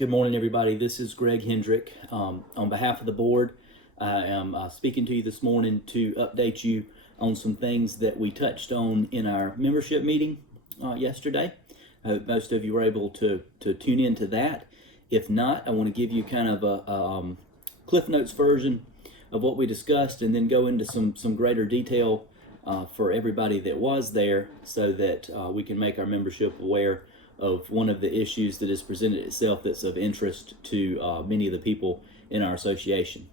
Good morning, everybody. This is Greg Hendrick. On behalf of the board, I am speaking to you this morning to update you on some things that we touched on in our membership meeting yesterday. I hope most of you were able to tune into that. If not, I want to give you kind of a Cliff Notes version of what we discussed and then go into some greater detail for everybody that was there so that we can make our membership aware of one of the issues that has presented itself that's of interest to many of the people in our association.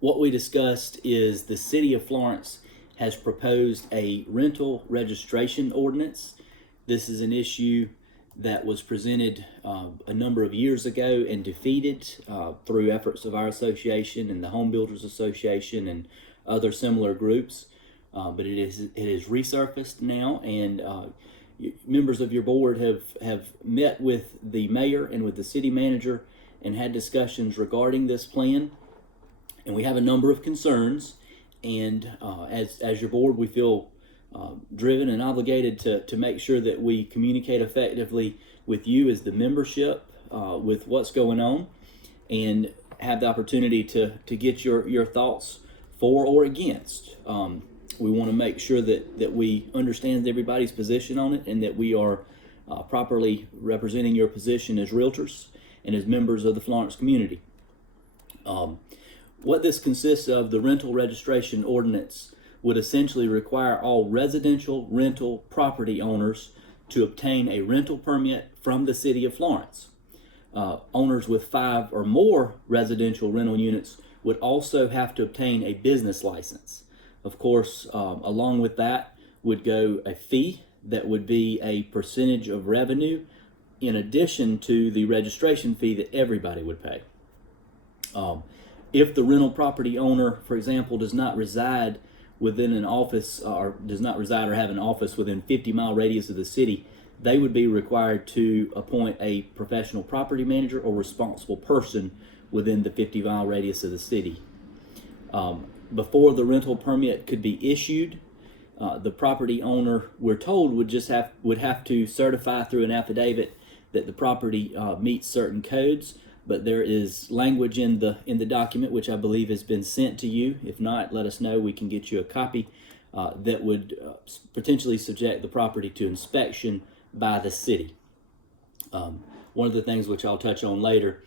What we discussed is the City of Florence has proposed a rental registration ordinance. This is an issue that was presented a number of years ago and defeated through efforts of our association and the Home Builders Association and other similar groups. But it is resurfaced now, and members of your board have met with the mayor and with the city manager and had discussions regarding this plan. And we have a number of concerns, and as your board, we feel driven and obligated to make sure that we communicate effectively with you as the membership with what's going on, and have the opportunity to get your thoughts for or against. We want to make sure that we understand everybody's position on it, and that we are properly representing your position as realtors and as members of the Florence community. What this consists of, the rental registration ordinance would essentially require all residential rental property owners to obtain a rental permit from the City of Florence. Owners with 5 or more residential rental units would also have to obtain a business license. Of course, along with that would go a fee that would be a percentage of revenue in addition to the registration fee that everybody would pay. If the rental property owner, for example, does not reside within an office or does not reside or have an office within 50-mile radius of the city, they would be required to appoint a professional property manager or responsible person within the 50-mile radius of the city. Before the rental permit could be issued, the property owner, we're told, would have to certify through an affidavit that the property meets certain codes. But there is language in the document, which I believe has been sent to you. If not, let us know. We can get you a copy that would potentially subject the property to inspection by the city. One of the things which I'll touch on later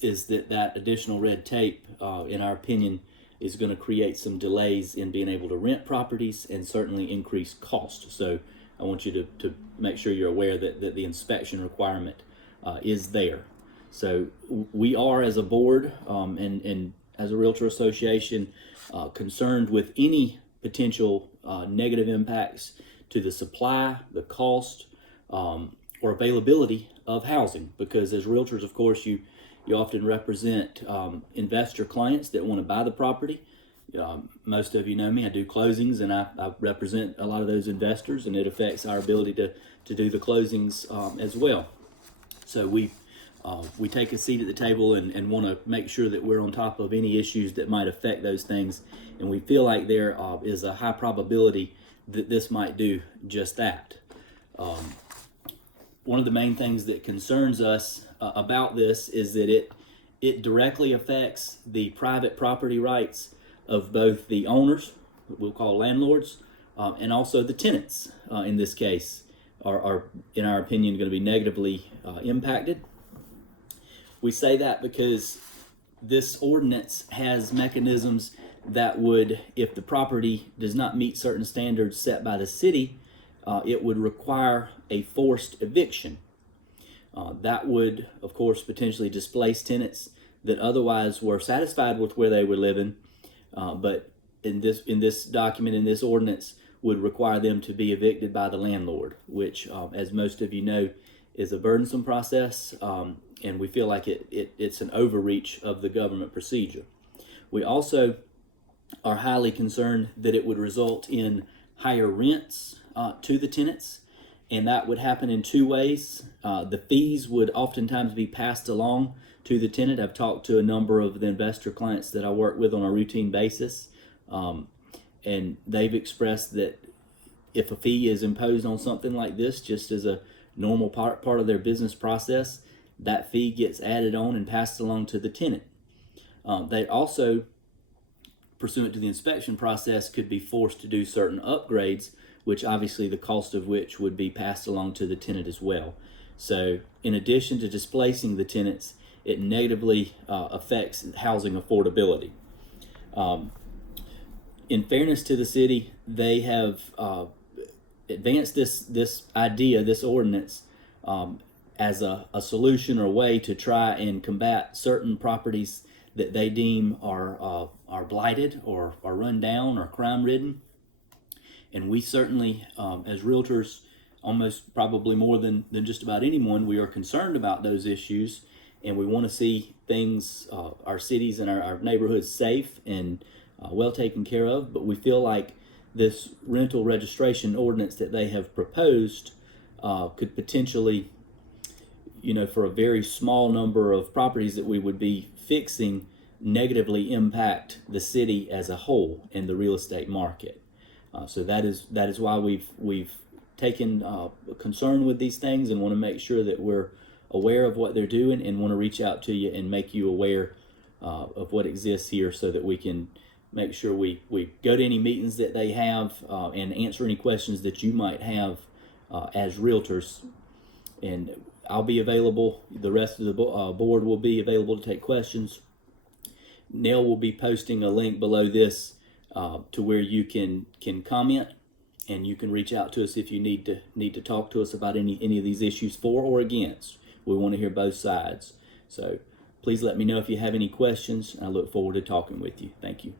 is that additional red tape, in our opinion, is going to create some delays in being able to rent properties and certainly increase cost. So I want you to make sure you're aware that the inspection requirement is there. So we are, as a board and as a realtor association, concerned with any potential negative impacts to the supply, the cost, or availability of housing. Because as realtors, of course, you often represent investor clients that want to buy the property. Most of you know me. I do closings, and I represent a lot of those investors, and it affects our ability to do the closings as well. So we take a seat at the table and want to make sure that we're on top of any issues that might affect those things. And we feel like there is a high probability that this might do just that. One of the main things that concerns us about this is that it directly affects the private property rights of both the owners, we'll call landlords, and also the tenants. In this case, are in our opinion going to be negatively impacted. We say that because this ordinance has mechanisms that would, if the property does not meet certain standards set by the city, it would require a forced eviction. That would, of course, potentially displace tenants that otherwise were satisfied with where they were living, but in this document, in this ordinance, would require them to be evicted by the landlord, which, as most of you know, is a burdensome process, and we feel like it's an overreach of the government procedure. We also are highly concerned that it would result in higher rents to the tenants, and that would happen in 2 ways. The fees would oftentimes be passed along to the tenant. I've talked to a number of the investor clients that I work with on a routine basis, and they've expressed that if a fee is imposed on something like this, just as a normal part of their business process, that fee gets added on and passed along to the tenant. They also, pursuant to the inspection process, could be forced to do certain upgrades, which obviously the cost of which would be passed along to the tenant as well. So in addition to displacing the tenants, it negatively affects housing affordability. In fairness to the city, they have advanced this idea, this ordinance, as a solution or way to try and combat certain properties that they deem are blighted or are run down or crime ridden. And we certainly, as realtors, almost probably more than just about anyone, we are concerned about those issues, and we want to see things, our cities and our neighborhoods safe and well taken care of. But we feel like this rental registration ordinance that they have proposed could potentially, for a very small number of properties that we would be fixing, negatively impact the city as a whole in the real estate market. So that is why we've taken concern with these things and want to make sure that we're aware of what they're doing and want to reach out to you and make you aware of what exists here, so that we can make sure we go to any meetings that they have and answer any questions that you might have as realtors. And I'll be available. The rest of the board will be available to take questions. Nell will be posting a link below this to where you can comment, and you can reach out to us if you need to talk to us about any of these issues, for or against. We want to hear both sides. So please let me know if you have any questions. I look forward to talking with you. Thank you.